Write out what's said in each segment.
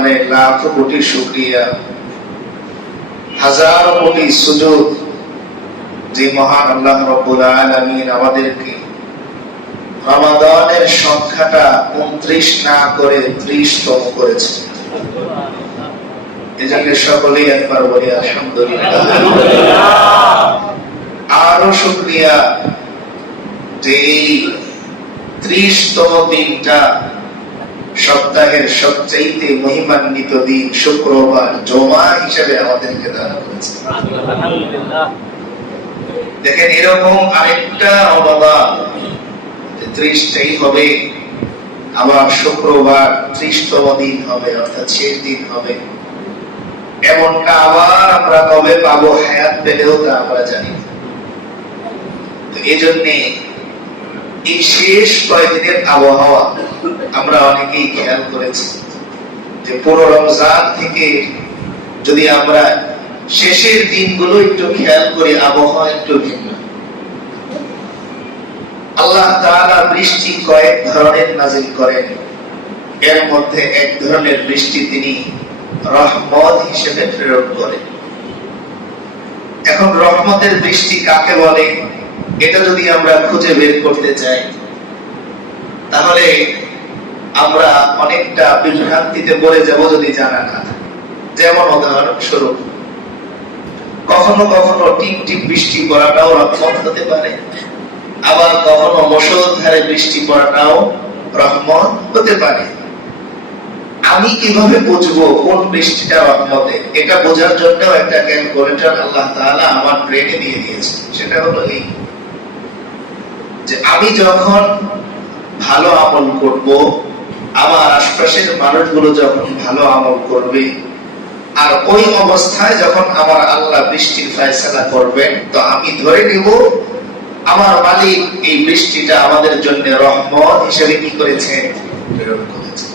মেহরবানের লাখ কোটি শুকরিয়া, হাজার কোটি সুজুদ যে মহান আল্লাহ রাব্বুল আলামিন আমাদেরকে রমাদানের সংখ্যাটা 29 না করে 30তম করেছে। এজন্য সকলেই একবার বলি আলহামদুলিল্লাহ। আরো শুকরিয়া যে 30তম দিনটা সপ্তাহের সবচাইতে মহিমান্বিত দিন শুক্রবার জমা হিসেবে আমাদেরকে দান করেছে। দেখেন, এরকম আরেকটা রমাদান 30টাই হবে, আবার শুক্রবার 30তম দিন হবে, অর্থাৎ শেষ দিন হবে। এমনটা আবার আমরা কবে পাবো, হায়াত পেলেও তা আমরা জানি না। তো এই জন্যে এই শেষ কয়েকদিনের আবহাওয়া আমরা অনেকেই খেয়াল করেছি যে পুরো রমজান থেকে যদি আমরা শেষের দিনগুলো একটু খেয়াল করি, আবহাওয়া একটু ভিন্ন। আল্লাহ তাআলা বৃষ্টি কয়েক ধরনের নাযিল করেন, এর মধ্যে এক ধরনের বৃষ্টি তিনি রহমত হিসেবে প্রেরণ করেন। এখন রহমতের বৃষ্টি কাকে বলে এটা যদি আমরা খুঁজে বের করতে চাই, তাহলে আমরা অনেকটা বিভ্রান্তিতে পড়ে যাব যদি জানা না থাকে। যেমন উদাহরণস্বরূপ, কখনো কখনো টিপ টিপ বৃষ্টি পড়াটাও রহমত হতে পারে, আবার কখনো মুষলধারে বৃষ্টি পড়াটাও রহমত হতে পারে। আমি কিভাবে বুঝবো কোন বৃষ্টিটা রহমতের? এটা বোঝার জন্য একটা ক্যালকুলেটর আল্লাহ তাআলা আমার ব্রেনে দিয়ে দিয়েছে। সেটা হলো এই যে আমি যখন ভালো আমল করব, আমার আশপাশের মানুষগুলো যখন ভালো আমল করবে, আর ওই অবস্থায় যখন আমার আল্লাহ বৃষ্টির ফয়সালা করবেন, তো আমি ধরে নিব আমার মালিক এই বৃষ্টিটা আমাদের জন্য রহমত হিসেবে কি করেছে, প্রেরণ করেছে।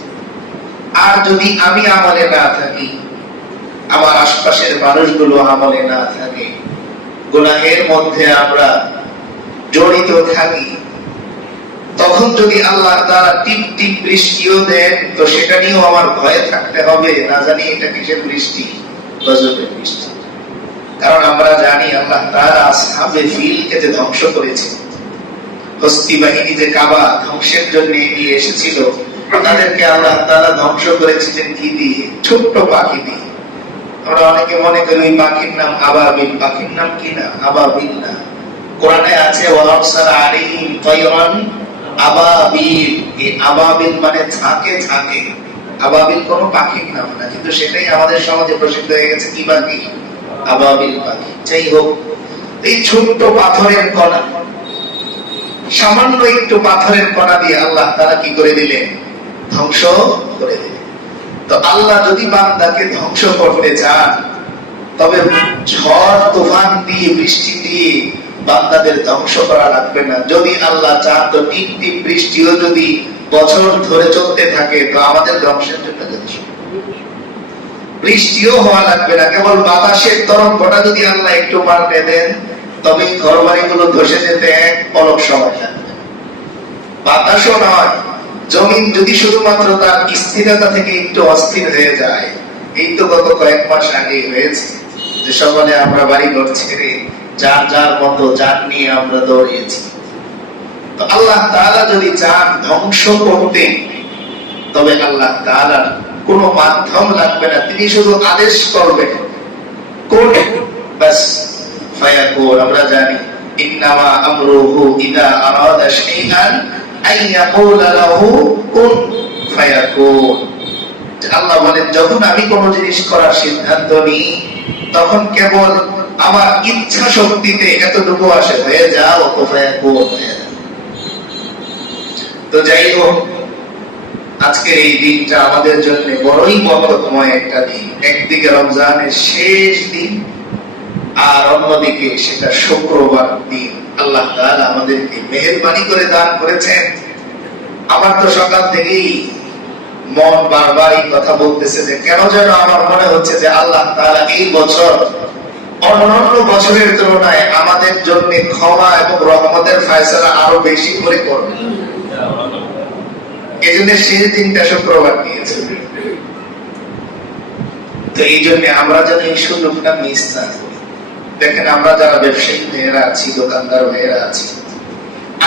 আর যদি আমি আমলে না থাকি, আমার আশপাশের মানুষগুলো আমলে না থাকে, গুনাহের মধ্যে আমরা জড়িত থাকি, তখন যদি আল্লাহ তাআলা টিপ টিপ বৃষ্টিও দেন, তো সেটা নিয়েও আমার ভয়ে থাকতে হবে, না জানি এটা কিসের বৃষ্টি, গজবের বৃষ্টি। কারণ আমরা জানি আল্লাহ তাআলা আসহাবে ফিলকে যে ধ্বংস করেছে, হস্তি বাহিনী যে কাবা ধ্বংসের জন্য এগিয়ে এসেছিল, তাদেরকে আল্লাহ তাআলা ধ্বংস করেছিলেন কি দিয়ে? ছোট্ট পাখি দিয়ে। আমরা অনেকে মনে করি ওই পাখির নাম আবাবিল। পাখির নাম কি না? আবাবিল না। কোরআনে আছে ওয়ালাবসারা আলাইহিম তায়রান আবাবিল। এই আবাবিল মানে ঝাঁকে ঝাঁকে। আবাবিল কোনো পাখির নাম না, কিন্তু সেটাই আমাদের সমাজে প্রসিদ্ধ হয়ে গেছে কি পাখি? আবাবিল পাখি। যাই হোক, এই ছোট্ট পাথরের কণা, সামান্য একটু পাথরের কণা দিয়ে আল্লাহ তাআলা কি করে দিলেন? ধ্বংস করে দিলেন। তো আল্লাহ যদি বান্দাকে ধ্বংস করতে চান, তবে ঝড় তুফান দিয়ে বৃষ্টি দিয়ে বান্দাদের ধ্বংস করা লাগবে না। যদি আল্লাহ চান, তো টিপ টিপ বৃষ্টিও যদি বছর ধরে চলতে থাকে, তো আমাদের ধ্বংসের জন্য যথেষ্ট। বৃষ্টিও হওয়া লাগবে না, কেবল বাতাসের তরঙ্গটা যদি আল্লাহ একটু পাল্টে দেন, তবে ঘর বাড়িগুলো ধসে যেতে এক পলক সময় লাগবে। বাতাসও নয়, জমিন যদি শুধুমাত্র তার স্থিরতা থেকে একটু অস্থির হয়ে যায়, এই তো গত কয়েক মাস আগে হয়েছে যে সকালে আমরা বাড়ি ঘর ছেড়ে যার যার মতো যার নিয়ে আমরা দৌড়িয়েছি। তো আল্লাহ তাআলা যদি চান ধ্বংস করতে, তবে আল্লাহ তাআলার কোনো মাধ্যম লাগবে না, তিনি শুধু আদেশ করবেন, কোন বাস ফায়াকুন। আমরা জানি ইন্নামা আমরুহু ইযা আরাদা শাইআন আন ইয়াকুলা লাহু কুন ফায়াকুন। আল্লাহ বলেন, যখন আমি কোনো জিনিস করার সিদ্ধান্ত নিই, তখন কেবল আমার ইচ্ছা শক্তিতে এতটুকু আসে, হয়ে যাও, তো ফায়াকুন হয়ে যাও। তো যাই হোক, আজকের এই দিনটা আমাদের জন্য বড়ই বরকতময় একটা দিন। একদিকে রমজানের শেষ দিন, আর অন্যদিকে সেটা শুক্রবার দিন। আল্লাহ তাআলা আমাদেরকে মেহেরবানি করে দান করেছেন। আমার তো সকাল থেকেই মন বারবার এই কথা বলতেছে যে কেন যেন আমার মনে হচ্ছে যে আল্লাহ তাআলা এই বছর অন্যান্য বছরের তুলনায় আমাদের জন্য ক্ষমা এবং রহমতের ফয়সালা আরো বেশি করে করবেন। এই জন্য শেষ দিনটা শুক্রবার নিয়েছে। তো এই জন্য আমরা যেন এই সুযোগটা মিস না করি। দেখেন, আমরা যারা ব্যবসায়ী ভাইয়েরা আছি, দোকানদার ভাইয়েরা আছি,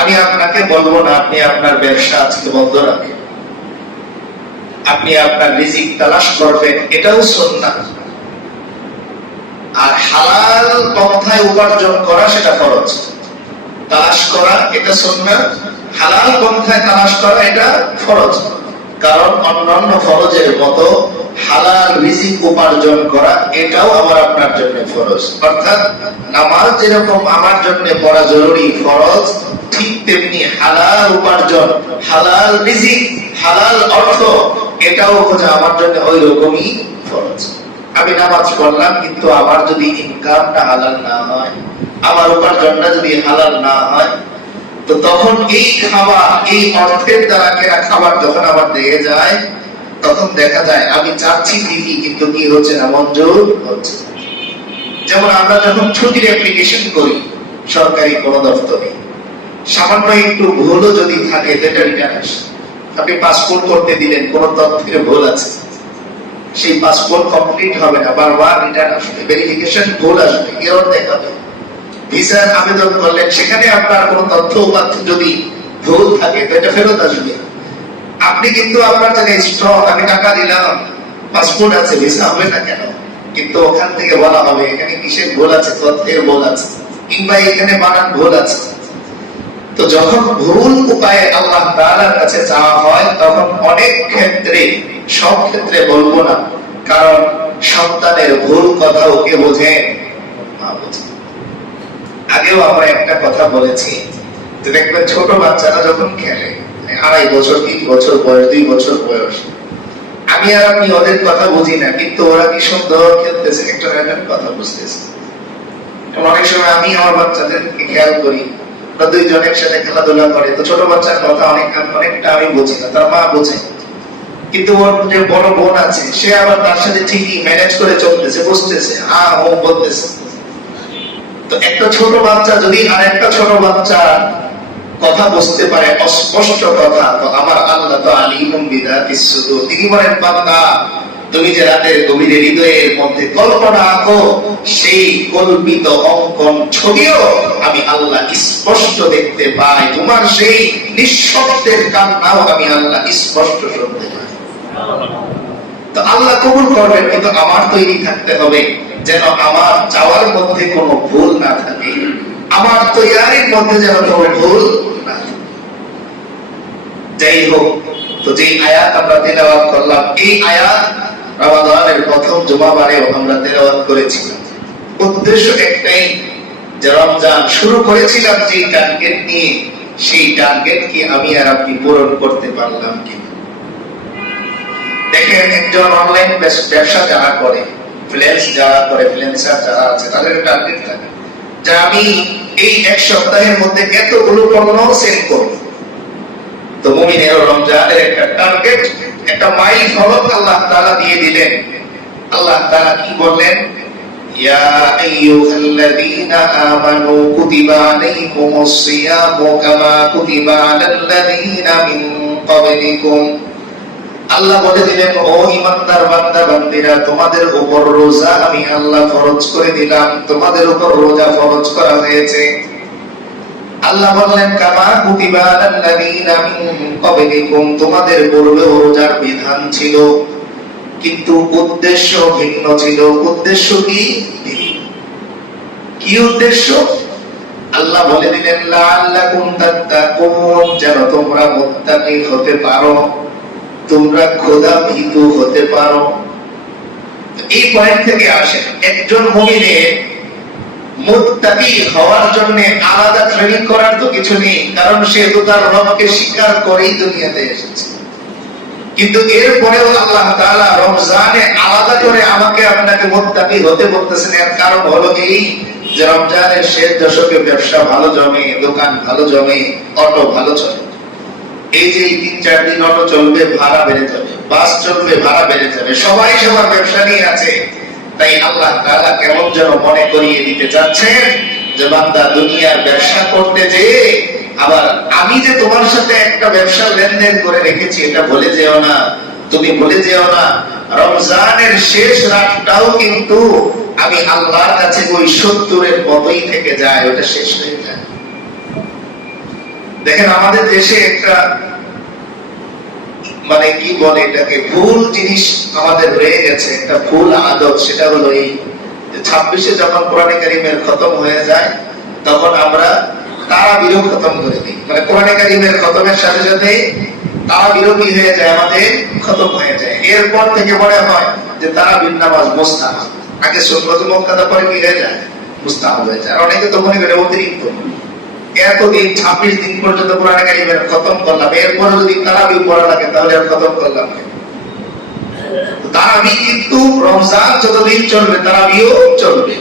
আমি আপনাকে বলবো না আপনি আপনার ব্যবসা আজকে বন্ধ রাখেন, আপনি আপনার রিজিক তালাশ করবেন, এটাও সুন্নাহ। আর হালাল পন্থায় উপার্জন করা সেটা ফরজ। তালাশ করা এটা সুন্নাহ, হালাল পন্থায় তালাশ করা এটা ফরজ। কারণ অন্যান্য ফরজের মতো হালাল রিজিক উপার্জন করা এটাও আমার আপনার জন্য ফরজ। অর্থাৎ নামাজ যেরকম আমার জন্য পড়া জরুরি ফরজ, ঠিক তেমনি হালাল উপার্জন, হালাল রিজিক, হালাল অর্থ এটাও খোঁজা আমার জন্য ওই রকমই ফরজ। আমি নামাজ পড়লাম, কিন্তু আমার যদি ইনকামটা হালাল না হয়, আমার উপার্জনটা যদি হালাল না হয়, তো তখন এই খাবার, এই অর্থের দ্বারা কেনা খাবার যখন আমার দিয়ে যায়, তখন দেখা যায় আমি চাচ্ছি ঠিকই, কিন্তু কি হচ্ছে না, মঞ্জুর হচ্ছে। যেমন আমরা যখন ছুটির অ্যাপ্লিকেশন করি সরকারি কোন দপ্তরে, সামান্য একটু ভুলও যদি থাকে সেটা রিটার্ন আসে। আপনি পাসপোর্ট করতে দিলেন, কোন তথ্যের ভুল আছে, সেই পাসপোর্ট কমপ্লিট হবে না, বারবার রিটার্ন আসবে, ভেরিফিকেশন ভুল আসবে, এরর দেখাবে। ভিসার আবেদন করলেন, সেখানে আপনার কোন তথ্য উপাত্ত যদি ভুল থাকে তো এটা ফেরত আসবে। আপনি কিন্তু আপনার জায়গায় স্ট্রং, আমি টাকা দিলাম, পাসপোর্ট আছে, ভিসা হবে না কেন? কিন্তু ওখান থেকে বলা হবে এখানে কিসের ভুল আছে, তথ্যের ভুল আছে, কিংবা এখানে বানান ভুল আছে। তো যখন ভুল উপায়ে আল্লাহ তাআলার কাছে চাওয়া হয়, তখন অনেক ক্ষেত্রে, সব ক্ষেত্রে বলবো না, কারণ সন্তানের ভুল কথাও কে বোঝে? মা বোঝে। আগেও আমরা একটা কথা বলেছি যে দেখবেন ছোট বাচ্চারা যখন খেলে, 2.5 বছর, 3 বছর বয়স, 2 বছর বয়স, আমি আর আপনি ওদের কথা বুঝি না, কিন্তু ওরা কি সুন্দর খেলতেছে, একটা কথা বুঝতেছে। অনেক সময় আমি আমার বাচ্চাদেরকে খেয়াল করি, দুইজন একসাথে খেলাধুলা করে, তো ছোট বাচ্চার কথা অনেকটা আমি বুঝি না, তার মা বোঝে। কিন্তু ওর যে বড় বোন আছে, সে আবার তার সাথে ঠিকই ম্যানেজ করে চলতেছে, বুঝতেছে, ও বলতেছে। তো একটা ছোট বাচ্চা যদি আর একটা ছোট বাচ্চা কথা বুঝতে পারে, অস্পষ্ট কথা, তো আমার আল্লাহ তো আলিমুম বিযাতিস সুদূর, তিনি বলেন, বান্দা তুমি যে রাতের গভীরে হৃদয়ের মধ্যে কল্পনা আঁকো, সেই কল্পিত অঙ্কন ছবিও আমি আল্লাহ স্পষ্ট দেখতে পাই, তোমার সেই নিঃশব্দের কান্নাও আমি আল্লাহ স্পষ্ট শুনতে পাই। তো আল্লাহ কবুল করবেন, কিন্তু আমার তৈরি থাকতে হবে যেন আমার চাওয়ার মধ্যে কোনো ভুল না থাকে, আমার তৈরির মধ্যে যেন কোনো ভুল না থাকে। যাই হোক, তো যে আয়াত আমরা তেলাওয়াত করলাম, এই আয়াত রমাদানের প্রথম জুমাবারেও আমরা তেলাওয়াত করেছিলাম। উদ্দেশ্য একটাই, যে রমজান শুরু করেছিলাম যে টার্গেট নিয়ে, সেই টার্গেট কি আমি আর আপনি পূরণ করতে পারলাম কিনা। দেখেন, একজন অনলাইন ব্যবসা যারা করে, ফ্রিল্যান্সার যারা আছে, তাদের টার্গেট থাকে যে আমি এই এক সপ্তাহের মধ্যে এতগুলো পণ্য সেল করব। তো মুমিনের রমজানের একটা টার্গেট, একটা মাইল ফলক আল্লাহ তাআলা দিয়ে দিলেন। আল্লাহ তাআলা কি বললেন? ইয়া আইয়ুহাল্লাযীনা আমানু কুতিবা আলাইকুমুস সিয়ামু কামা কুতিবা আলাল্লাযীনা মিন ক্বাবলিকুম। আল্লাহ বলে দিলেন, ও ঈমানদার বান্দা বান্দীরা, তোমাদের উপর রোজা আমি আল্লাহ ফরজ করে দিলাম, তোমাদের উপর রোজা ফরজ করা হয়েছে। আল্লাহ বললেন, কামা কুতিবা আলাল্লাযীনা মিন ক্বাবলিকুম, তোমাদের পূর্বে রোজার বিধান ছিল, কিন্তু উদ্দেশ্য ভিন্ন ছিল। উদ্দেশ্য কি? কি উদ্দেশ্য? আল্লাহ বলে দিলেন, লাআল্লাকুম তাত্তাকুন, যেন তোমরা মুত্তাকি হতে পারো, তোমরা খোদা ভীতু হতে পারো। এই পয়েন্ট থেকে আসে, একজন মুমিনের মুত্তাকি হওয়ার জন্য আলাদা ট্রেনিং করার তো কিছু নেই, কারণ সে তো তার রবকে স্বীকার করেই দুনিয়াতে এসেছে। কিন্তু এরপরেও আল্লাহ তাআলা রমজানে আলাদা করে আমাকে আপনাকে মুত্তাকি হতে বলতেছেন। এর কারণ হলো এই যে রমজানের শেষ দশকে ব্যবসা ভালো জমে, দোকান ভালো জমে, অটো ভালো চলে। এই যে 3-4 দিন অটো চলবে, ভাড়া বেড়ে যাবে, বাস চলবে, ভাড়া বেড়ে যাবে, সবাই সবার ব্যবসা নিয়ে আছে। তাই আল্লাহ তাআলা কেমন যেন মনে করিয়ে দিতে চাচ্ছেন যে বান্দা, দুনিয়ার ব্যবসা করতে যে আবার আমি যে তোমার সাথে একটা ব্যবসা লেনদেন করে রেখেছি, এটা ভুলে যেও না। তুমি ভুলে যেও না রমজানের শেষ রাতটাও কিন্তু আমি আল্লাহর কাছে ওই 70-এর মতোই থেকে যায়, ওটা শেষ হয়ে যায়। দেখেন আমাদের দেশে একটা মানে কি বলে এটাকে, ভুল জিনিস আমাদের রয়ে গেছে, একটা ভুল আদত। সেটা হলো এই 26-এ যখন কোরআনে কারীমের খতম হয়ে যায় তখন আমরা তারাবিও খতম করে দিই। মানে কোরআনে কারীমের খতমের সাথে সাথে তারাবিও কি হয়ে যায়, আমাদের খতম হয়ে যায়। এরপর থেকে মনে হয় যে তারাবির নামাজ মুস্তাহাব। আগে সুন্নত মুআক্কাদা পরে কি হয়ে যায়, মুস্তাহাব হয়ে যায়। আর অনেকে তো মনে করে অতিরিক্ত, এতদিন 26 দিন পর্যন্ত কোরআনে কারীমের খতম করলাম, এরপরে যদি তারাবি পড়া লাগে তাহলে আর খতম করলাম না। তারাবি কিন্তু রমজান যতদিন চলবে তারাবিও চলবে।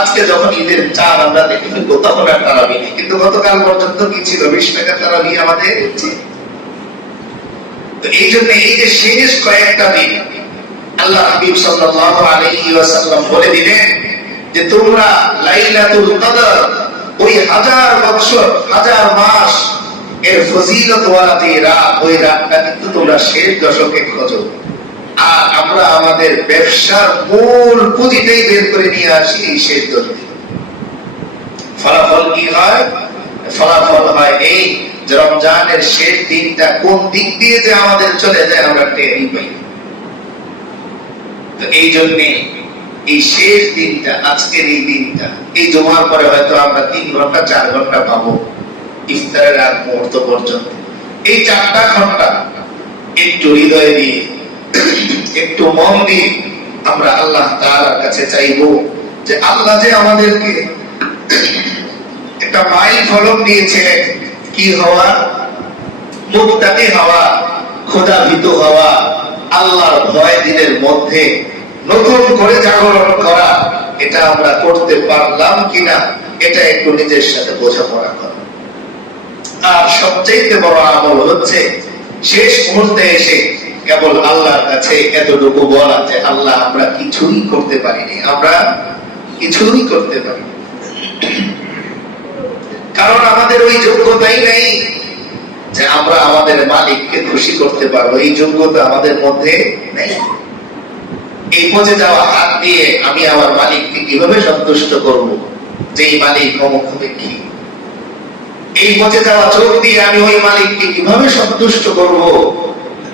আজকে যখন ঈদের চাঁদ আমরা দেখি তখন আর তারাবি নেই, কিন্তু গতকাল পর্যন্ত কি ছিল, 20 টাকা তারাবি আমাদের ছিল। তো এই জন্য এই যে শেষ কয়েকটা দিন আল্লাহ হাবিব সাল্লাল্লাহু আলাইহি ওয়াসাল্লাম বলে দিলেন যে তোমরা লাইলাতুল কদর, ওই 1000 বছর 1000 মাস এর ফজিলত ওয়ালা যে রাত, ওই রাতটা কিন্তু তোমরা শেষ দশকে খোঁজো। আর আমরা আমাদের ব্যবসার মূল পুঁজিটাই বের করে নিয়ে আসি এই শেষ দশকে। ফলাফল কি হয়? ফলাফল হয় এই যে রমজানের শেষ দিনটা কোন দিক দিয়ে যে আমাদের চলে যায় আমরা টেরই পাই। তো এই জন্যে এই শেষ দিনটা, আজকের এই দিনটা, এই জমার পরে হয়তো আমরা 3 ঘন্টা 4 ঘন্টা পাবো ইফতারের আগ মুহূর্ত পর্যন্ত। এই 4টা ঘন্টা একটু হৃদয় দিয়ে, একটু মন দিয়ে আমরা আল্লাহ তাআলার কাছে চাইবো যে আল্লাহ যে আমাদেরকে একটা মাইল ফলক দিয়েছিলেন, কি হওয়া, মুত্তাকি হওয়া, খোদাভীত হওয়া, আল্লাহর ভয় দিনের মধ্যে নতুন করে জাগরণ করা, এটা আমরা করতে পারলাম কিনা এটা একটু নিজের সাথে বোঝাপড়া করা। আর সবচেয়ে বড় আমল হচ্ছে শেষ মুহূর্তে এসে কেবল আল্লাহর কাছে এতটুকু বলা যে আল্লাহ আমরা কিছুই করতে পারিনি, আমরা কিছুই করতে পারি, কারণ আমাদের ওই যোগ্যতাই নাই যে আমরা আমাদের মালিককে খুশি করতে পারবো। এই যোগ্যতা আমাদের মধ্যে নেই। এই পচে যাওয়া হাত দিয়ে আমি আমার মালিককে কিভাবে সন্তুষ্ট করব, যেই মালিক অমুখাপেক্ষী? এই পচে যাওয়া চোখ দিয়ে আমি ওই মালিককে কিভাবে সন্তুষ্ট করব,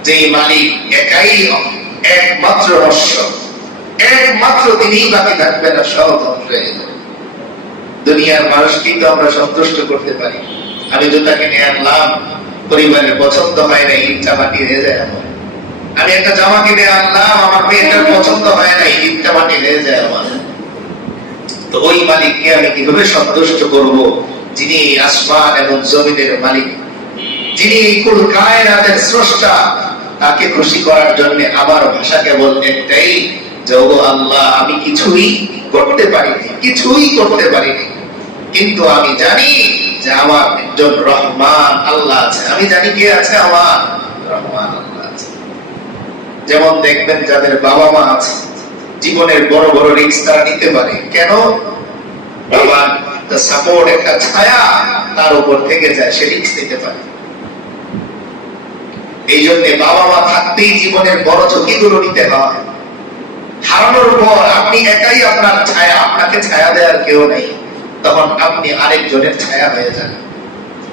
যেই মালিক একাই একমাত্র নশ্বর, একমাত্র তিনিই বাকি থাকবে না, সব ধ্বংস হয়ে যাবে। দুনিয়ার মানুষকেই তো আমরা সন্তুষ্ট করতে পারি। আমি জুতা কিনে আনলাম, পরিবারের পছন্দ হয় না, ইচ্ছা মাটি হয়ে যায় আমার। আমি একটা জামা কিনে আনলাম, আমার মেয়েটার পছন্দ হয় না, ইচ্ছা মাটি হয়ে যায় আমার। তো ওই মালিককে আমি কিভাবে সন্তুষ্ট করব, যিনি আসমান এবং জমিনের মালিক, যিনি কুল কায়নাতের স্রষ্টা? তাকে খুশি করার জন্য আমার ভাষা কেবল একটাই যে ও আল্লাহ, আমি কিছুই করতে পারিনি, কিছুই করতে পারিনি, কিন্তু আমি জানি যে আমার একজন রহমান আল্লাহ আছে। আমি জানি কে আছে, আমার রহমান আল্লাহ আছে। যেমন দেখবেন যাদের বাবা মা আছে, জীবনের বড় বড় রিস্ক তারা নিতে পারে। কেন? বাবা সাপোর্ট, একটা ছায়া তার উপর থেকে যায়, সে রিস্ক নিতে পারে। এই জন্য বাবা মা থাকতেই জীবনের বড় ঝুঁকিগুলো নিতে হয়। হারানোর পর আপনি একাই আপনার ছায়া, আপনাকে ছায়া দেওয়ার কেউ নেই, তখন আপনি আরেকজনের ছায়া হয়ে যান।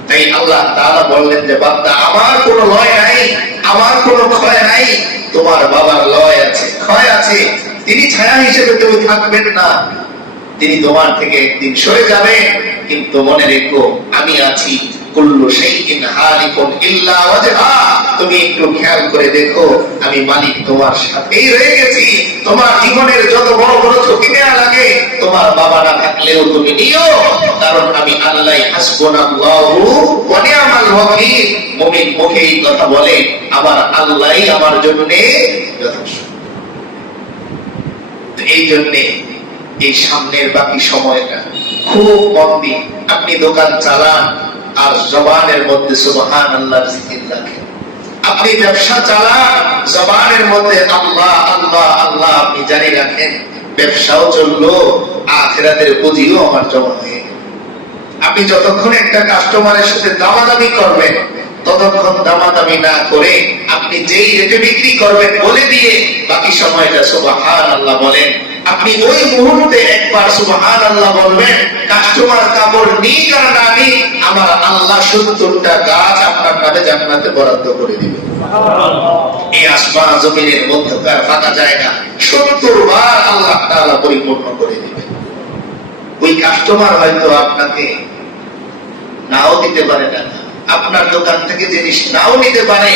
তাই আল্লাহ তাআলা বললেন যে বান্দা, আমার কোনো লয় নাই, আমার কোনো ক্ষয় নাই, তোমার বাবার লয় আছে, ক্ষয় আছে। তিনি ছায়া হিসেবে তুমি থাকবেন না, তিনি তোমার থেকে একদিন সরে যাবেন, কিন্তু মনে রেখো আমি আছি। কুল্লু শাইইন হালিকুন ইল্লা ওয়াজহা। তুমি একটু খেয়াল করে দেখো, আমি মালিক তোমার সাথেই রয়ে গেছি। তোমার জীবনের যত বড় বড় ঝুঁকি নেওয়া লাগে, তোমার বাবা না থাকলেও তুমি নিও, কারণ আমি আল্লাহ হাসবুনাল্লাহু ওয়া নি'মাল ওয়াকিল। মুমিন মুখে এই কথা বলে, আমার আল্লাহই আমার জন্য যথেষ্ট। এই জন্য এই সামনের বাকি সময়টা খুব মন দিয়ে আপনি দোকান চালান আর জবানের মধ্যে সুবহানাল্লাহর জিকির রাখেন। আপনি ব্যবসা চালান, জবানের মধ্যে আল্লাহ আল্লাহ আল্লাহ আপনি জারি রাখেন। ব্যবসাও চললো, আখিরাতের পুঁজিও আমার জমা হয়ে গেল। আপনি যতক্ষণ একটা কাস্টমারের সাথে দামাদামি করবেন, ততক্ষণ দামাদামি না করে আপনি যেই রেটে বিক্রি করবেন বলে দিয়ে বাকি সময়টা সুবহানাল্লাহ বলেন। আপনি ওই মুহূর্তে একবার সুবহানাল্লাহ বলবেন, কাস্টমার কাপড় নিক আর না নিক, আমার আল্লাহ 70টা গাছ আপনার নামে জান্নাতে বরাদ্দ করে দিবে। এই আসমান জমিনের মধ্যকার ফাঁকা জায়গা 70 বার আল্লাহ তাআলা পরিপূর্ণ করে দিবে। ওই কাস্টমার হয়তো আপনাকে নাও দিতে পারে না, আপনার দোকান থেকে জিনিস নাও নিতে পারে,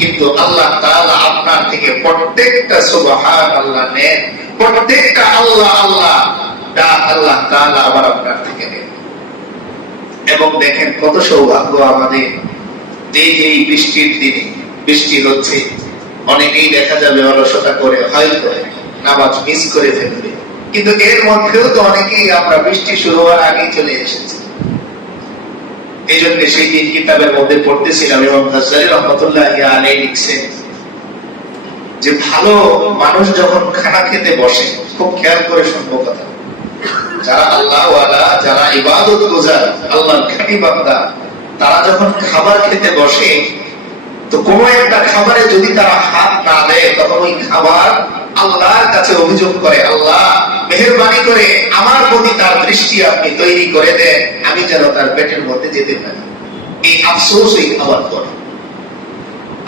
কিন্তু আল্লাহ তাআলা আপনার থেকে প্রত্যেকটা সুবহানাল্লাহ নেন, প্রত্যেকটা আল্লাহ আল্লাহ ডাক আল্লাহ তাআলা আবার আপনার থেকে নেন। এবং দেখেন কত সৌভাগ্য আমাদের, এই বৃষ্টির দিনে বৃষ্টি হচ্ছে, অনেকেই দেখা যাবে অলসতা করে হয়তো নামাজ মিস করে ফেলবে, কিন্তু এর মধ্যেও তো অনেকেই আমরা বৃষ্টি শুরু হওয়ার আগেই চলে এসেছি। এই জন্য সেই দিন কিতাবের মধ্যে পড়তেছিলাম, ইমাম গাজ্জালী রাহমাতুল্লাহি আলাইহি লিখছেন যে ভালো মানুষ যখন খানা খেতে বসে, খুব খেয়াল করে শুনবো কথা, যারা আল্লাহ ওয়ালা, যারা ইবাদত গুজার, আল্লাহর খাঁটি বান্দা, তারা যখন খাবার খেতে বসে তো কোন একটা খাবারে যদি তারা হাত না দেয়, তখন ওই খাবার আল্লাহর কাছে অভিযোগ করে, আল্লাহ মেহেরবানি করে আমার প্রতি তার দৃষ্টি আপনি তৈরি করে দেন, আমি যেন তার পেটের মধ্যে যেতে পারি। এই আফসোস ওই খাবার করে।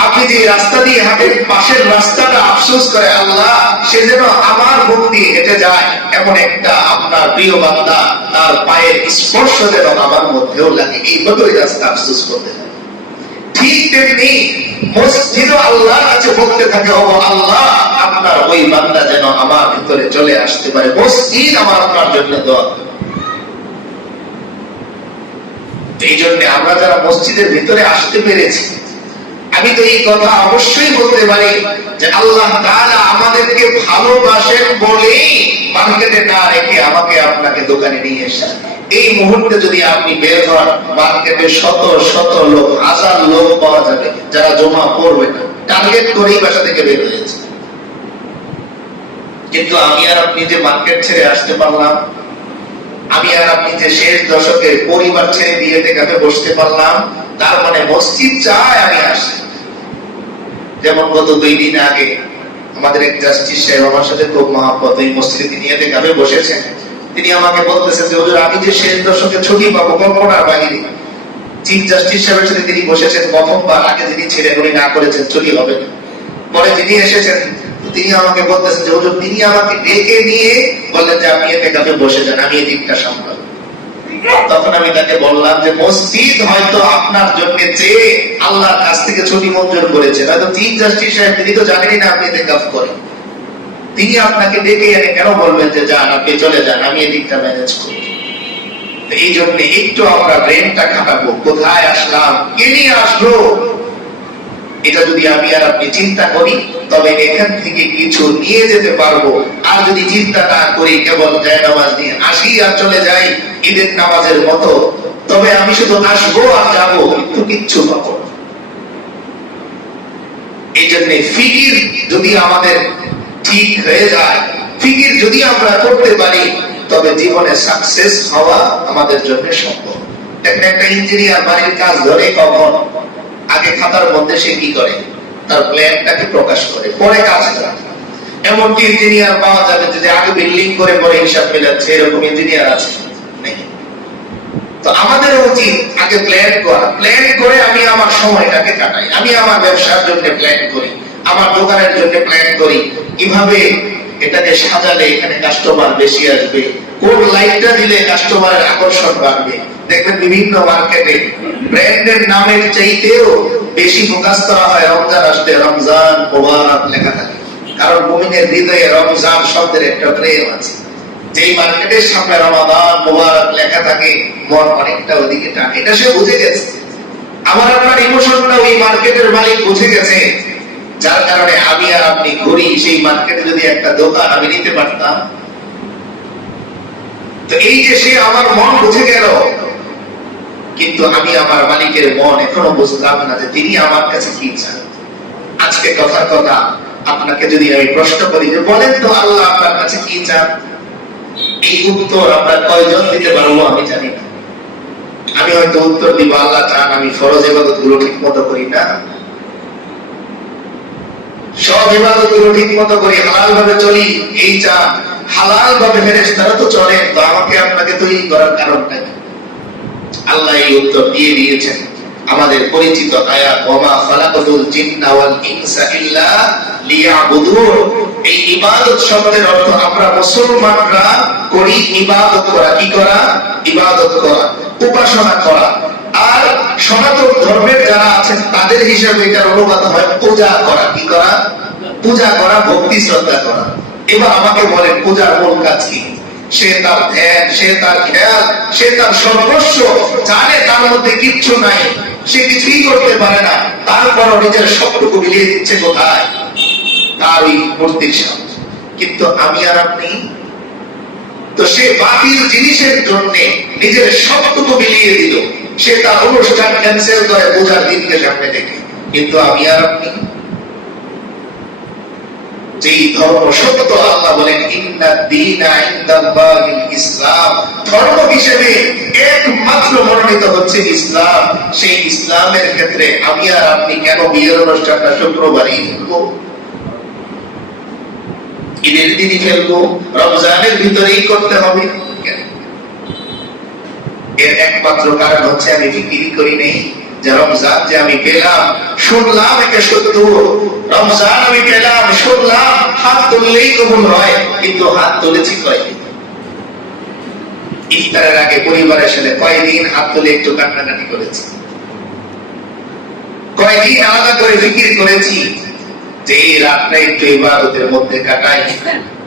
আপনি যে রাস্তা দিয়ে হাঁটেন, পাশের রাস্তাটা আফসোস করে, আল্লাহ সে যেন আমার মুখ দিয়ে হেঁটে যায়, এমন একটা আপনার প্রিয় বান্দা, তার পায়ের স্পর্শ যেন আমার মধ্যেও লাগে, এই মতোই রাস্তা আফসোস করতে থাকে। ঠিক তেমনি মসজিদও আল্লাহর কাছে বলতে থাকে, ও আল্লাহ আপনার ওই বান্দা যেন আমার ভিতরে চলে আসতে পারে, মসজিদ আমার আপনার জন্য দোয়া করে। এই জন্য আমরা যারা মসজিদের ভিতরে আসতে পেরেছি, আমি তো এই কথা অবশ্যই বলতে পারি যে আল্লাহ তাআলা আমাদেরকে ভালোবাসেন বলেই মার্কেটে না রেখে আমাকে আপনাকে দোকানে নিয়ে এসেছেন। এই মুহূর্তে যদি আপনি বের হন, মার্কেটে শত শত লোক, হাজার লোক পাওয়া যাবে যারা জমা পড়বে না, টার্গেট করেই বাসা থেকে বের হয়েছে। কিন্তু আমি আর আপনি যে মার্কেট ছেড়ে আসতে পারলাম, আমি আর আপনি যে শেষ দশকে পরিবার ছেড়ে বিয়েতে কাপে বসতে পারলাম, তার মানে মসজিদ চায় আমি আসি। যেমন গত 2 দিন আগে আমাদের এক জাস্টিস সাহেব আমার সাথে খুব মহব্বত, ওই মসজিদে তিনি এতে কাপে বসেছেন। তিনি আমাকে বলতেছেন যে হুজুর আমি যে শেষ দশকে ছুটি পাবো কল্পনার বাইরে। চিফ জাস্টিস সাহেবের সাথে তিনি বসেছেন প্রথমবার, আগে যিনি ছিলেন উনি না করেছেন ছুটি হবে না, পরে যিনি এসেছেন তিনি আমাকে বলতেছেন যে হুজুর তিনি আমাকে ডেকে নিয়ে বললেন যে আপনি এতে কাপে বসে যান, আমি এদিকটা সামলাবো। তখন আমি তাকে বললাম যে মসজিদ হয়তো আপনার জন্য চেয়ে আল্লাহর কাছ থেকে ছুটি মঞ্জুর করেছে, হয়তো চিফ জাস্টিস সাহেব তিনি তো জানেনই না আপনি এতে কাপ করেন, তিনি আপনাকে ডেকে এনে কেন বলবেন যে যান আপনি চলে যান, আমি এদিকটা ম্যানেজ করি। এই জন্য একটু আমরা ব্রেনটা খাটাবো, কোথায় আসলাম, কে নিয়ে আসলো, এটা যদি আমি আর আপনি চিন্তা করি তবে এখান থেকে কিছু নিয়ে যেতে পারবো। আর যদি চিন্তা না করি, কেবল জায়নামাজ নিয়ে আসি আর চলে যাই ঈদের নামাজের মতো, তবে আমি শুধু আসবো আর যাবো, কিন্তু কিচ্ছু পাবো। এই জন্য ফিকির যদি আমাদের ঠিক হয়ে যায়, ফিকির যদি আমরা করতে পারি, তবে জীবনে সাকসেস হওয়া আমাদের জন্য সম্ভব। একটা ইঞ্জিনিয়ার বাড়ির কাজ ধরে কখন আগে খাতার মধ্যে সে কি করে, তার প্ল্যানটাকে প্রকাশ করে, পরে কাজ করে। এমনকি ইঞ্জিনিয়ার পাওয়া যাবে যে আগে বিল্ডিং করে পরে হিসাব মেলাচ্ছে, এরকম ইঞ্জিনিয়ার আছে। তো আমাদের উচিত আগে প্ল্যান করা, প্ল্যান করে আমি আমার সময়টাকে কাটাই, আমি আমার ব্যবসার জন্য প্ল্যান করি, আমার দোকানের জন্য প্ল্যান করি, কিভাবে এটাকে সাজালে এখানে কাস্টমার বেশি আসবে, কোন লাইটটা দিলে কাস্টমারের আকর্ষণ বাড়বে। দেখবেন বিভিন্ন মার্কেটে ব্র্যান্ডের নামের চাইতেও বেশি ফোকাস করা হয় রমজান আসলে রমজান মোবারক লেখা থাকে, কারণ মুমিনের হৃদয়ে রমজান শব্দের একটা প্রেম আছে। যেই মার্কেটের সামনে রমাদান মোবারক লেখা থাকে, মন অনেকটা ওদিকে টানে, এটা সে বুঝে গেছে। আমার আপনার ইমোশনটা ওই মার্কেটের মালিক বুঝে গেছে, যার কারণে আমি আর আপনি ঘুরি। সেই মার্কেটে যদি একটা দোকান আমি নিতে পারতাম, তো এই যে সে আমার মন বুঝে গেল, কিন্তু আমি আমার মালিকের মন এখনো বুঝলাম না যে তিনি আমার কাছে কি চান। আজকে কথার কথা আপনাকে যদি আমি প্রশ্ন করি যে বলেন তো আল্লাহ আপনার কাছে কি চান, এই উত্তর আমরা কয়জন দিতে পারবো আমি জানি না। আমি হয়তো উত্তর দিব আল্লাহ চান আমি ফরজ ইবাদত গুলো ঠিক মতো করি না, সব ইবাদত গুলো ঠিক মতো করি, হালাল ভাবে চলি, এই চান। হালাল ভাবে ফেরেশতারা তো চলেন, তো আমাকে আপনাকে তৈরি করার কারণটা কি? আল্লাহ এই উত্তর দিয়ে দিয়েছেন আমাদের পরিচিত আয়াত, ওয়া খালাকাতুল জিন্না ওয়াল ইনসা ইল্লা লিয়াবুদুন। এই ইবাদত শব্দের অর্থ আমরা মুসলমানরা করি ইবাদত করা। কি করা? ইবাদত করা, উপাসনা করা। আর সনাতন ধর্মের যারা আছেন তাদের হিসাবে এটার অনুবাদ হয় পূজা করা। কি করা? পূজা করা, ভক্তি শ্রদ্ধা করা। এবার আমাকে বলেন পূজার মূল কাজ কি? সে তার ধ্যান, সে তার খেয়াল, সে তার সর্বস্ব জানে তার মধ্যে কিচ্ছু নাই, সে কিছুই করতে পারে না, তারপরও নিজের সবটুকু মিলিয়ে দিচ্ছে কোথায়? তার ওই মূর্তির সামনে। কিন্তু আমি আর আপনি তো সে বাতিল জিনিসের জন্য নিজের সবটুকু মিলিয়ে দিল, সে তার অনুষ্ঠান ক্যান্সেল করে পূজার দিনকে সামনে রেখে। কিন্তু আমি আর আপনি যেই ধর্ম সত্য, আল্লাহ বলেন ইন্নাদ দীনা ইনদাল্লাহিল ইসলাম, ধর্ম হিসেবে একমাত্র মনোনীত হচ্ছে ইসলাম। সেই ইসলামের ক্ষেত্রে আমি আর আপনি কেন বিয়ের অনুষ্ঠানটা শুক্রবারই ফেলবো, ঈদের দিনই ফেলবো, রমজানের ভিতরেই করতে হবে? এর একমাত্র কারণ হচ্ছে আমি ফিকির করি নেই যে রমজান যে আমি পেলাম, শুনলাম একে সত্য, রমজান আমি পেলাম, শুনলাম হাত তুললেই কবুল হয়, কিন্তু হাত তুলেছি কয়দিন? ইফতারের আগে পরিবারের সাথে কয়দিন হাত তুলে একটু কান্নাকাটি করেছি? কয়দিন আলাদা করে ফিকির করেছি যে এই রাতটা একটু ইবাদতের মধ্যে কাটাই,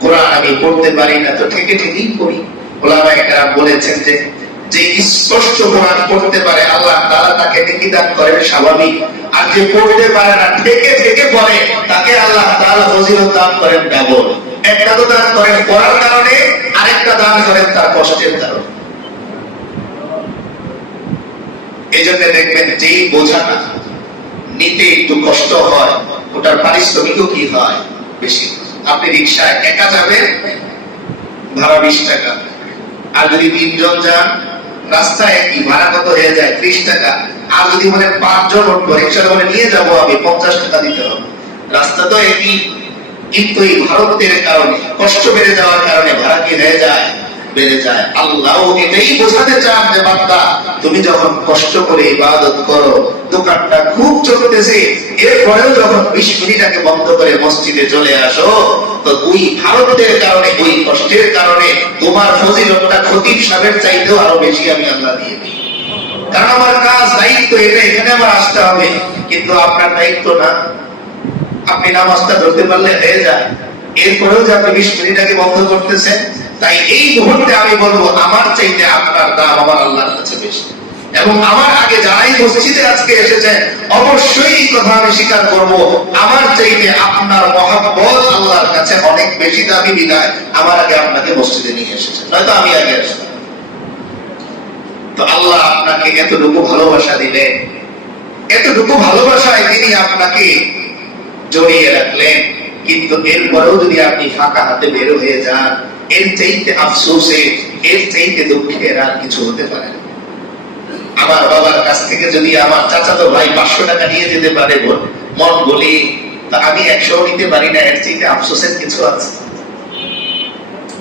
কোরআন আমি পড়তে পারি না তো ঠেকে ঠেকেই পড়ি। ওলামায়ে কেরাম বলেছেন যে যে স্পষ্ট কোরআন পড়তে পারে আল্লাহ তাআলা তাকে নেকি দান করেন স্বাভাবিক, আর যে পড়তে পারে না ঠেকে ঠেকে পড়ে তাকে আল্লাহ তাআলা ফজিলত দান করেন ডাবল। একটা তো দান করেন পড়ার কারণে, আরেকটা দান করেন তার কষ্টের কারণে। এইজন্য দেখবেন যেই বোঝাটা নিতে একটু কষ্ট হয় ওটার পারিশ্রমিকও কি হয়? বেশি। আপনি রিকশায় একা যাবেন, ভাড়া 20 টাকা, আর যদি 3 জন যান রাস্তায় কি ভাড়া কত হয়ে যায়? 30 টাকা। আর যদি বলেন 5 জন উঠবো, রিকশার বলে নিয়ে যাবো আমি, 50 টাকা দিতে হবে। রাস্তা তো একই, কিন্তু এই ভারতের কারণে, কষ্ট বেড়ে যাওয়ার কারণে ভাড়া কি হয়ে যায়? বেড়ে যায়। আল্লাহ এটাই বোঝাতে চান যে বান্দা তুমি যখন কষ্ট করে ইবাদত করো, দোকানটা খুব চলতেছে, এরপরেও যখন 20 মিনিট আগে বন্ধ করে মসজিদে চলে আসো, তো ওই ভারতের কারণে, ওই কষ্টের কারণে তোমার ফজিলতটা খতিব সাহেবের চাইতেও আরো বেশি আমি আল্লাহ দিয়ে দিই। কারণ আমার কাজ, দায়িত্ব এটা, এখানে আমার আসতে হবে। কিন্তু আপনার দায়িত্ব না, আপনি নামাজটা ধরতে পারলে হয়ে যায়, এরপরেও যে আপনি 20 মিনিট আগে বন্ধ করতেছেন। তাই এই মুহূর্তে আমি বলবো আমার চাইতে আপনার দাম আমার আল্লাহর কাছে বেশি। এবং আমার আগে যারাই মসজিদে আজকে এসেছেন অবশ্যই এই কথা আমি স্বীকার করব, আমার চাইতে আপনার মহব্বত আল্লাহর কাছে অনেক বেশি দামি বিধায় আমার আগে আপনাকে মসজিদে নিয়ে এসেছেন, নয়তো আমি আগে আসতাম। তো আল্লাহ আপনাকে এতটুকু ভালোবাসা দিলেন, এতটুকু ভালোবাসায় তিনি আপনাকে জড়িয়ে রাখলেন, কিন্তু এরপরেও যদি আপনি ফাঁকা হাতে বের হয়ে যান, এর চাইতে আফসোসে, এর চাইতে দুঃখের আর কিছু হতে পারে না। আমার বাবার কাছ থেকে যদি আমার চাচাতো ভাই 500 টাকা নিয়ে যেতে পারে মন বলি, তা আমি 100 নিতে পারি না, এর চাইতে আফসোসের কিছু আছে?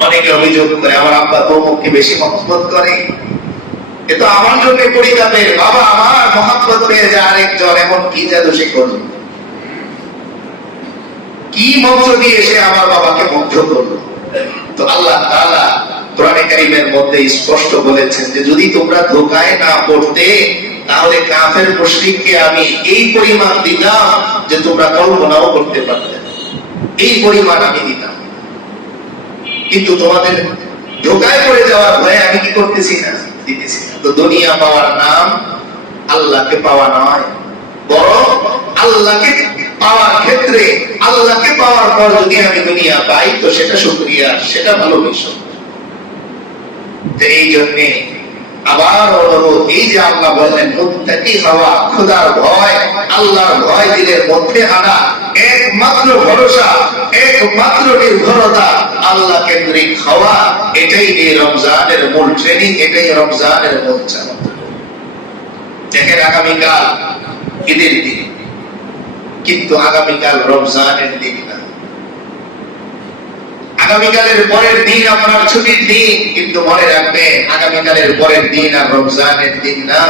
অনেকে অভিযোগ করে আমার আব্বা তো মুখকে বেশি মহব্বত করে, এ তো আমার জন্য পরিতাপের। বাবা আমার মহব্বত পেয়ে যায় আরেকজন, এমন কি জাদু সে করল, কি মন্ত্র দিয়ে সে আমার বাবাকে মুগ্ধ করলো? তো আল্লাহ তাআলা কোরআনে কারীমের মধ্যে স্পষ্ট বলেছেন যে যদি তোমরা ধোঁকায় না পড়তে, তাহলে কাফের মুশরিককে আমি এই পরিমাণ দিতাম যে তোমরা কল্পনাও করতে পারতে না, এই পরিমাণ আমি দিতাম। কিন্তু তোমাদের ধোঁকায় পড়ে যাওয়ার ভয়ে আমি কি করতেছি না? দিতেছি না। তো দুনিয়া পাওয়ার নাম আল্লাহকে পাওয়া নয়, বরং আল্লাহকে পাওয়ার ক্ষেত্রে, আল্লাহকে পাওয়ার পর যদি আমি দুনিয়া পাই তো সেটা শুকরিয়া, সেটা ভালো বিষয়। এই জন্য আবার অনুরোধ, এই যে আল্লাহ বললেন মুত্তাকি হওয়া, খোদার ভয়, আল্লাহর ভয় দিলের মধ্যে আনা, একমাত্র ভরসা, একমাত্র নির্ভরতা আল্লাহ কেন্দ্রিক হওয়া, এটাই এই রমজানের মূল ট্রেনিং, এটাই রমজানের মূল চালক। দেখেন আগামীকাল ঈদের দিন, কিন্তু আগামীকাল রমজানের দিন না। আগামীকালের পরের দিন আপনার ছুটির দিন, কিন্তু মনে রাখবেন আগামীকালের পরের দিন আর রমজানের দিন না।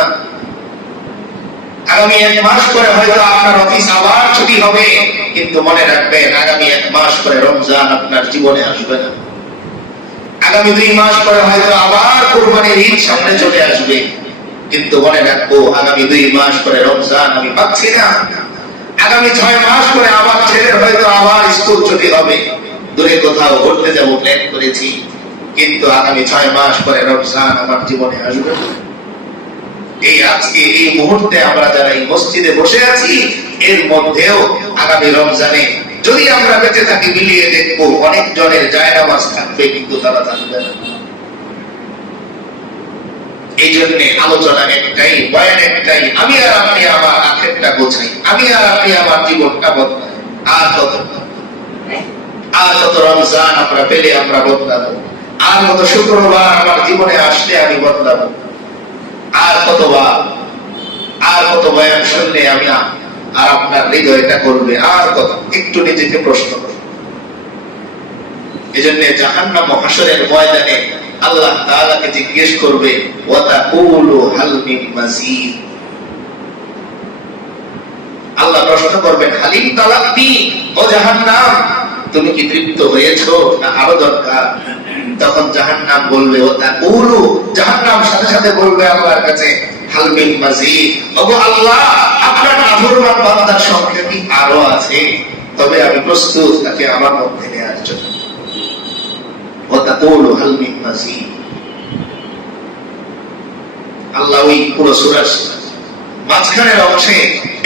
আগামী 1 মাস পরে হয়তো আপনার অফিস আবার ছুটি হবে, কিন্তু মনে রাখবেন আগামী 1 মাস পরে রমজান আপনার জীবনে আসবে না। আগামী 2 মাস পরে হয়তো আবার কুরবানির ঈদ সামনে চলে আসবে, কিন্তু মনে রাখবো আগামী 2 মাস পরে রমজান আমি পাচ্ছি না। আগামী 6 মাস পরে আমার ছেলের হয়তো আবার স্কুল ছুটি হবে, দূরে কোথাও ঘুরতে যাবো প্ল্যান করেছি, কিন্তু আগামী 6 মাস পরে রমজান আমার জীবনে আসবে না। এই আজকে এই মুহূর্তে আমরা যারা এই মসজিদে বসে আছি, এর মধ্যেও আগামী রমজানে যদি আমরা বেঁচে থাকি মিলিয়ে দেখবো অনেক জনের জায়নামাজ থাকবে, কিন্তু তারা থাকবে না। এই জন্য আলোচনা একটাই, বয়ান একটাই, আমি আর আপনি আমার আখেরটা গোছাই, আমি আর আপনি আমার জীবনটা বদলাই। আর কত রমজান আমরা পেলে আমরা বদলাবো, আর কত শুক্রবার আমার জীবনে আসলে আমি বদলাবো, আর কতবার, আর কত বয়ান শুনলে আমি আর আপনার হৃদয়টা করবে, আর কত। একটু নিজেকে প্রশ্ন করুন। এই জন্য জাহান্নাম ও হাসরের ময়দানে আল্লাহ তাআলাকে জিজ্ঞেস করবে, ওয়া তাকুলু হাল মিন মাজিদ। আল্লাহ প্রশ্ন করবেন, হালিম তালাক্তি, ও জাহান্নাম তুমি কি তৃপ্ত হয়েছো না আরো দরকার? তখন জাহান্নাম বলবে, ও তাকুলু, জাহান্নাম সাথে সাথে বলবে আল্লাহর কাছে, হাল মিন মাজিদ, ওগো আল্লাহ আপনার নাফরমান বান্দার সংখ্যা কি আরো আছে? তবে আমি প্রস্তুত তাকে আমার মধ্যে নেওয়ার জন্য। ও তাকুলু হাল মিন মাজিদ। আল্লাহ ওই পুরো সূরার মাঝখানের অংশে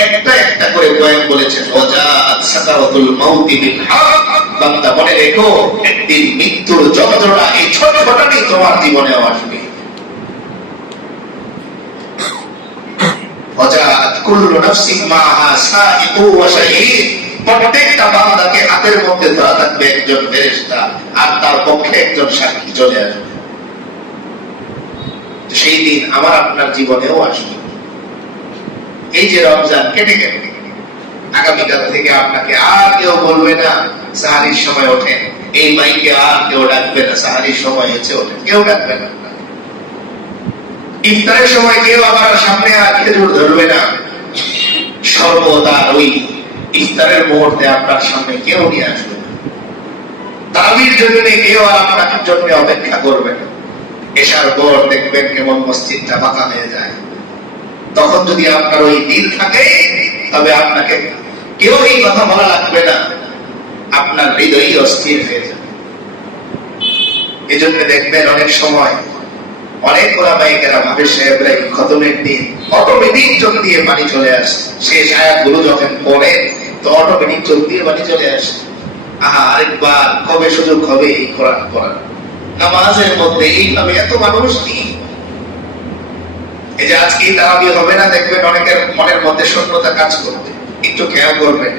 একটা একটা করে বয়ান বলেছেন, ওয়াজাআত সাকারাতুল মাউতি বিল হক। বান্দা মনে রেখো, একদিন মৃত্যুর যন্ত্রণা এই ছটফটানি তোমার জীবনেও আসবে। ওয়াজাআত কুল্লু নাফসিন মাআহা সাইকু ওয়া শাহীদ। প্রত্যেকটা বান্দাকে হাতের মধ্যে ধরা থাকবে একজন ফেরেশতা, আর তার পক্ষে একজন সাক্ষী চলে আসবে। সেই দিন আমার আপনার জীবনেও আসবে। এই যে রমজান কেটে কেটে আগামীকাল থেকে আপনাকে আর কেউ বলবে না সাহারির সময় ওঠেন, এই মাইকে আর কেউ ডাকবে না সাহারির সময় হয়েছে ওঠেন, কেউ ডাকবে না। ইফতারের সময় কেউ আমার সামনে আর খেজুর ধরবে না, সর্বদা ওই ইফতারের মুহূর্তে আপনার সামনে কেউ নিয়ে আসবে না। তারাবির জন্য কেউ আর আপনার জন্য অপেক্ষা করবে না। এশার পর দেখবেন কেমন মসজিদটা ফাঁকা হয়ে যায়। তখন যদি আপনার ওই দিল থাকে, তবে আপনাকে কেউ এই কথা বলা লাগবে না, আপনার হৃদয়ই অস্থির হয়ে যাবে। এই জন্য দেখবেন অনেক সময় অনেক ওলামায়ে মাহফিল সাহেবরা খতমের দিন অটোমেটিক চোখ দিয়ে পানি চলে আসে। শেষ আয়াতগুলো যখন পড়ে তো অটোমেটিক চোখ দিয়ে পানি চলে আসে। আরেকবার কবে সুযোগ হবে এই কোরআন পড়ার? নামাজের মধ্যে এইভাবে এত মানুষ নেই। এই যে আজকে তারাবি হবে না, দেখবেন অনেকের মনের মধ্যে শূন্যতা কাজ করবে। একটু খেয়াল করবেন,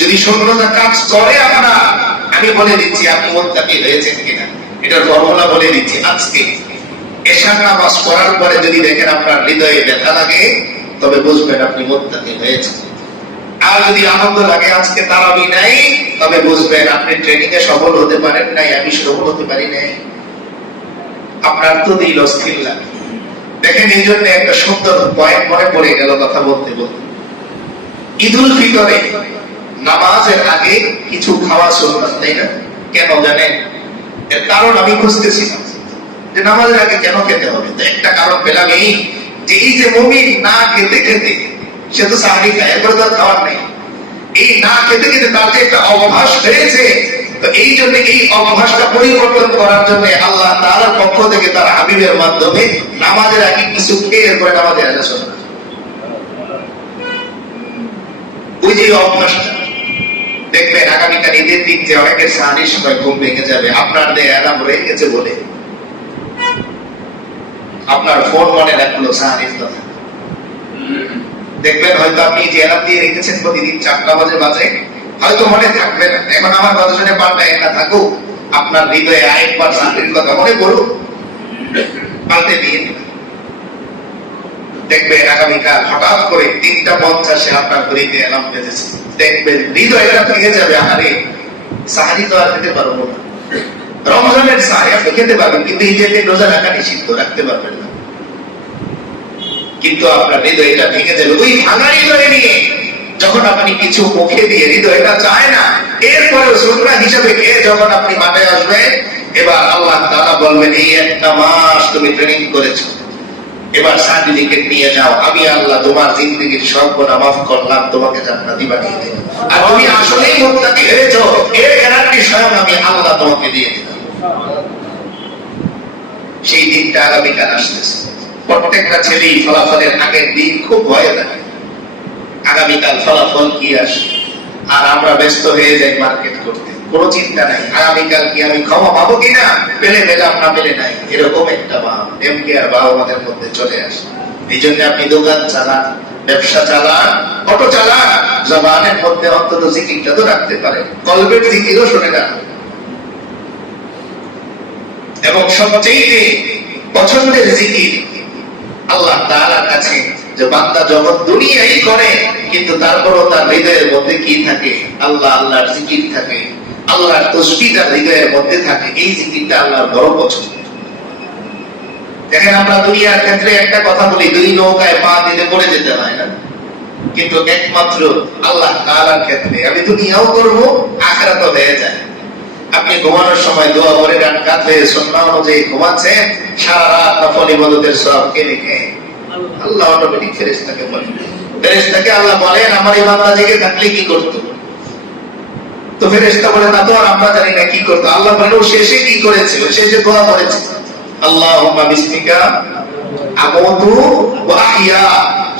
যদি শূন্যতা কাজ করে আপনার, আমি বলে দিচ্ছি আপনি মুত্তাকি হয়েছেন কিনা, এটার ফর্মুলা বলে দিচ্ছি। আজকে এশার নামাজ পড়ার পরে যদি দেখেন আপনার হৃদয়ে ব্যথা লাগে, তবে বুঝবেন আপনি মুত্তাকি হয়েছেন। আর যদি আনন্দ লাগে আজকে তারাবি নাই, তবে বুঝবেন আপনি ট্রেনিং এ সফল হতে পারেন নাই, আমি সফল হতে পারি নাই। আপনার তো দিল অস্থির লাগে। দেখেন এই জন্য একটা সুন্দর পয়েন্ট মনে পড়ে গেল কথা বলতে বলতে। ঈদুল ফিতরে নামাজের আগে কিছু খাওয়া সুন্নাত, তাই না? কেন জানেন? এর কারণ আমি খুঁজতেছিলাম যে নামাজের আগে কেন খেতে হবে। তো একটা কারণ পেলাম, এই যে এই যে মুমিন না খেতে খেতে সে তো সাহারি খায়, এরপরে তার খাওয়ার নেই। এই না খেতে খেতে তার যে একটা অভ্যাস হয়েছে, তো এই জন্য এই অভ্যাসটা পরিবর্তন করার জন্য আল্লাহ তাআলার পক্ষ থেকে তার হাবিবের মাধ্যমে নামাজের আগে কিছু খেয়ে এরপরে নামাজে আসা। ওই যে অভ্যাসটা দেখবেন আগামীকাল ঈদের দিন যে অনেকের সাহারির সময় ঘুম ভেঙে যাবে, আপনার দেহে অ্যালার্ম রয়ে গেছে বলে আপনার ফোন মনে রাখলো সাহারির কথা। দেখবেন হয়তো আপনি যে অ্যালার্ম দিয়ে রেখেছেন প্রতিদিন 4টা বাজে, হয়তো মনে থাকবে না। এখন আমার কথা শুনে পাল্টায় না থাকুক, আপনার হৃদয়ে আরেকবার সাহারির কথা মনে করুন, পাল্টে দিয়ে। দেখবেন আগামীকাল হঠাৎ করে 3:50 আপনার ঘড়িতে অ্যালার্ম বেজেছে, দেখবেন হৃদয়টা ভেঙে যাবে, আরে সাহারি তো আর খেতে পারবো না। রমজানের সাহারি আপনি খেতে পারবেন, কিন্তু ঈদের দিন রোজা রাখা নিষিদ্ধ, রাখতে পারবেন না। কিন্তু আপনার হৃদয়টা ভেঙে যাবে ওই ভাঙা হৃদয় নিয়ে। যখন আপনি কিছু মুখে দিয়ে হৃদয়টা চায় না, এরপরে সুন্নাহ হিসেবে খেয়ে যখন আপনি মাঠে আসবেন, এবার আল্লাহ তাআলা বলবেন এই একটা মাস তুমি ট্রেনিং করেছো, এবার সার্টিফিকেট নিয়ে যাও, আমি আল্লাহ তোমার জিন্দেগীর সব গুনাহ মাফ করলাম, তোমাকে জান্নাতি বানিয়ে দিলাম। আর তুমি আসলেই মুত্তাকি হয়েছো, এর গ্যারান্টি স্বয়ং আমি আল্লাহ তোমাকে দিয়ে দিলাম। সেই দিনটা আগামীকাল আসতেছে। প্রত্যেকটা ছেলেই ফলাফলের আগের দিন খুব ভয় লাগে, আগামীকাল ফলাফল কি আসে। আর আমরা ব্যস্ত হয়ে যাই মার্কেট করতে, কোনো চিন্তা নাই আগামীকাল কি আমি ক্ষমা পাবো কিনা, পেলে পেলাম, না পেলে নাই, এরকম একটা ভাব এমকে আর ভাব আমাদের মধ্যে চলে আসে। এই জন্য আপনি দোকান চালান, ব্যবসা চালান, অটো চালান, জবানের মধ্যে অন্তত জিকিরটা তো রাখতে পারেন, কলবের জিকিরও শুনে না। এবং সবচেয়ে পছন্দের জিকির আল্লাহ তাআলার কাছে, যে বান্দা জগৎ দুনিয়াই করে কিন্তু তারপরও তার হৃদয়ের মধ্যে কি থাকে, আল্লাহ আল্লাহর জিকির থাকে, আল্লাহর তাসবিহ তার হৃদয়ের মধ্যে থাকে, এই জিকিরটা আল্লাহর বড় পছন্দ। দেখেন আমরা দুনিয়ার ক্ষেত্রে একটা কথা বলি, দুই নৌকায় পা দিতে পড়ে যেতে হয় না, কিন্তু একমাত্র আল্লাহ তাআলার ক্ষেত্রে আমি দুনিয়াও করব, আখিরাতও হয়ে যায়। আপনি ঘুমানোর সময় দোয়া করে ডান কাত হয়ে সুন্নাহ অনুযায়ী ঘুমাচ্ছেন, সারা রাত নফল ইবাদতের সওয়াব কে লিখে? আল্লাহ অটোমেটিক ফেরেশতাকে বলেন, ফেরেশতাকে আল্লাহ বলেন আমার এই বান্দা জেগে থাকলে কি করতো? তো ফেরেশতা বলে না তো আর আমরা জানি না কি করতো। আল্লাহ বলেন ও শেষে কি করেছে, ও শেষে দোয়া করেছে আল্লাহুম্মা বিসমিকা আমুতু ওয়া আহইয়া,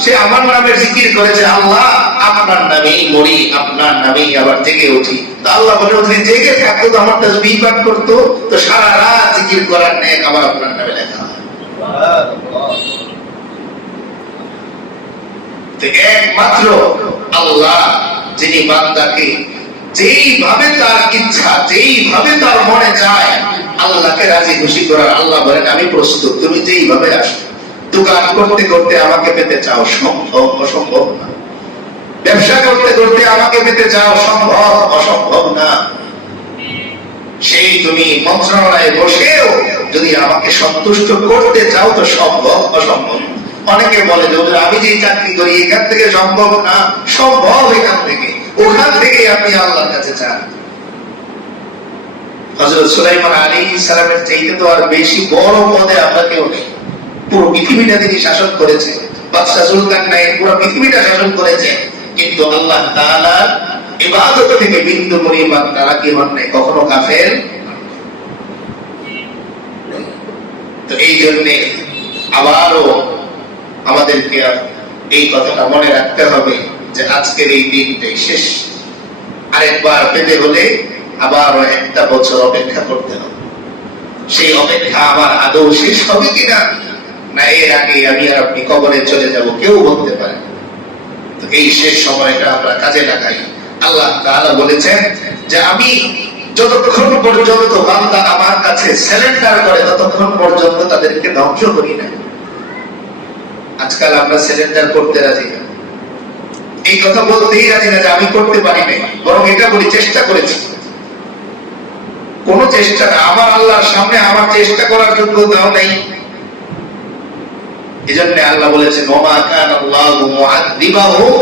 সে আমার নামের জিকির করেছে, আল্লাহ আপনার নামেই মরি, আপনার নামেই আবার জেগে উঠি। তো আল্লাহ বলে যদি জেগে থাকতো তো আমার তাসবিহ পাঠ করতো, তো সারা রাত জিকির করার নেক আমার আপনার নামে লেখা হয়। তো একমাত্র আল্লাহ যিনি বান্দাকে যেইভাবে তার ইচ্ছা, যেইভাবে তার মনে চায় আল্লাহকে রাজি খুশি করার, আল্লাহ বলেন আমি প্রস্তুত, তুমি যেইভাবে আসো। দোকান করতে করতে আমাকে পেতে চাও, সম্ভব? অসম্ভব না। ব্যবসা করতে করতে আমাকে পেতে চাও, সম্ভব? অসম্ভব না। সেই তুমি মন্ত্রণালয়ে বসেও যদি আমাকে সন্তুষ্ট করতে চাও তো সম্ভব? অসম্ভব। অনেকে বলে যে আমি যে চাকরি করি এখান থেকে সম্ভব না, সম্ভব এখান থেকে, ওখান থেকে আপনি আল্লাহর কাছে চান। হযরত সুলাইমান আলাইহিস সালামের চাইতে তো আর বেশি বড় পদে আমরা কেউ নেই। পুরো পৃথিবীটা তিনি শাসন করেছে, বাদশা সুলতান নাই, পুরো পৃথিবীটা শাসন করেছে, কিন্তু আল্লাহ তাআলার ইবাদত থেকে বিন্দু পরিমাণ তারা কি হন নাই, কখনো কাফের। তো এই জন্য আবারও আমাদেরকে এই কথাটা মনে রাখতে হবে যে আজকের এই দিনটাই শেষ, আরেকবার পেতে হলে আবারও একটা বছর অপেক্ষা করতে হবে। সেই অপেক্ষা আমার আদৌ শেষ হবে কিনা, না এর আগে আমি আর আপনি কবরে চলে যাব, কেউ বলতে পারে। তো এই শেষ সময়টা আমরা কাজে লাগাই। আল্লাহ তাআলা বলেছেন যে আমি যতক্ষণ পর্যন্ত বান্দা আমার কাছে সারেন্ডার করে ততক্ষণ পর্যন্ত তাদেরকে ধ্বংস করি না। আজকাল আমরা সারেন্ডার করতে রাজি না, এই কথা বলতেই রাজি না যে আমি করতে পারি নাই, বরং এটা বলি চেষ্টা করেছি। কোন চেষ্টা না, আমার আল্লাহর সামনে আমার চেষ্টা করার যোগ্যতাও নাই। এজন্য আল্লাহ বলেছেন ওমা কানাল্লাহু মুআযযিবাহুম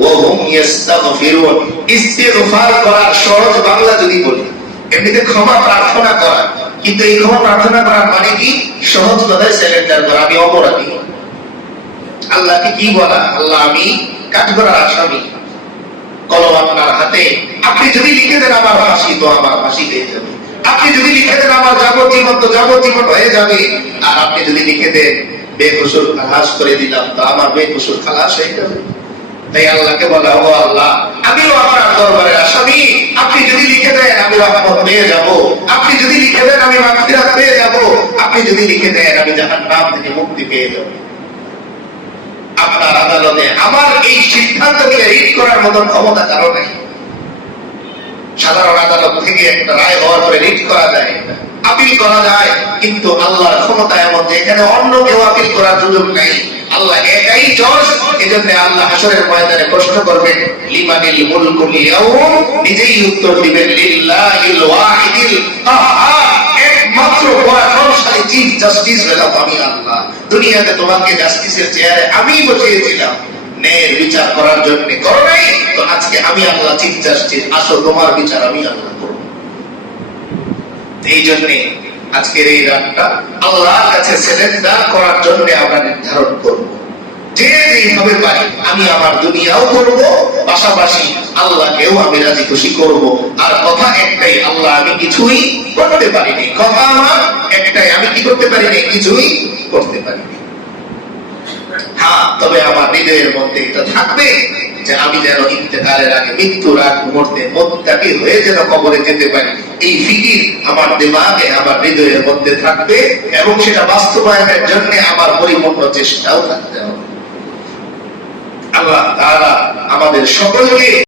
ওয়া হুম ইস্তাগফিরুন। ইস্তিগফার করার সহজ বাংলা যদি বলি, এমনিতে ক্ষমা প্রার্থনা করা, কিন্তু এই ক্ষমা প্রার্থনা করার মানে কি? সহজ কথায় সারেন্ডার করা, আমি অপরাধী। আল্লাহকে কি বলা? আল্লাহ আমি কাঠগড়ার আসামি, কলম আপনার হাতে, আপনি যদি লিখে দেন আমার ফাঁসি তো আমার ফাঁসি হয়ে যাবে, আপনি যদি লিখে দেন আমার যাবজ্জীবন তো যাবজ্জীবন হয়ে যাবে, আর আপনি যদি লিখে দেন বেকসুর খালাস করে দিলাম তো আমার বেকসুর খালাস হয়ে যাবে। তাই আল্লাহকে বলা, ও আল্লাহ আমিও আমার দরবারের আসামি, আপনি যদি লিখে দেন আমি রহমত পেয়ে যাব, আপনি যদি লিখে দেন আমি মাগফিরাত পেয়ে যাব, আপনি যদি লিখে দেন আমি জাহান্নাম থেকে মুক্তি পেয়ে যাব। আপনার আদালতে আমার এই সিদ্ধান্তকে রিট করার মতো ক্ষমতা কারো নেই। সাধারণ আদালত থেকে একটা রায় হওয়ার পরে রিট করা যায়, আপিল করা যায়, কিন্তু আল্লাহর ক্ষমতা এমন যে এখানে অন্য কেউ আপিল করার সুযোগ নেই। আল্লাহ একাই জজ। এজন্য আল্লাহ হাসরের ময়দানে প্রশ্ন করবেন লিমানিল মুলকুল ইয়াউম, নিজেই উত্তর দিবেন লিল্লাহিল ওয়াহিদিল কাহ্হার, একমাত্র পরাক্রমশালী চিফ জাস্টিস হলাম আমি আল্লাহ। দুনিয়াতে তোমাকে জাস্টিসের চেয়ারে আমি বসিয়েছিলাম ন্যায়ের বিচার করার জন্য, করো নাই তো আজকে আমি আল্লাহ চিফ জাস্টিস, আসো তোমার বিচার আমি আল্লাহ করব। এই জন্য আজকের এই রাতটা আল্লাহর কাছে সারেন্ডার করার জন্য আমরা নির্ধারণ করব যে যেভাবে পারি আমি আমার দুনিয়াও করব, পাশাপাশি আল্লাহকেও আমি রাজি খুশি করব। আর কথা একটাই, আল্লাহ আমি কিছুই করতে পারিনি, কথা আমার একটাই, আমি কি করতে পারিনি, কিছুই করতে পারিনি। হ্যাঁ, তবে আমার হৃদয়ের মধ্যে এটা থাকবে যে আমি যেন ইন্তেকালের আগে, মৃত্যুর আগ মুহূর্তে মুত্তাকি হয়ে যেন কবরে যেতে পারি, এই ফিকির আমার দিমাগে, আমার হৃদয়ের মধ্যে থাকবে, এবং সেটা বাস্তবায়নের জন্য আমার পরিপূর্ণ চেষ্টাও থাকতে হবে। আল্লাহ তাআলা আমাদের সকলকে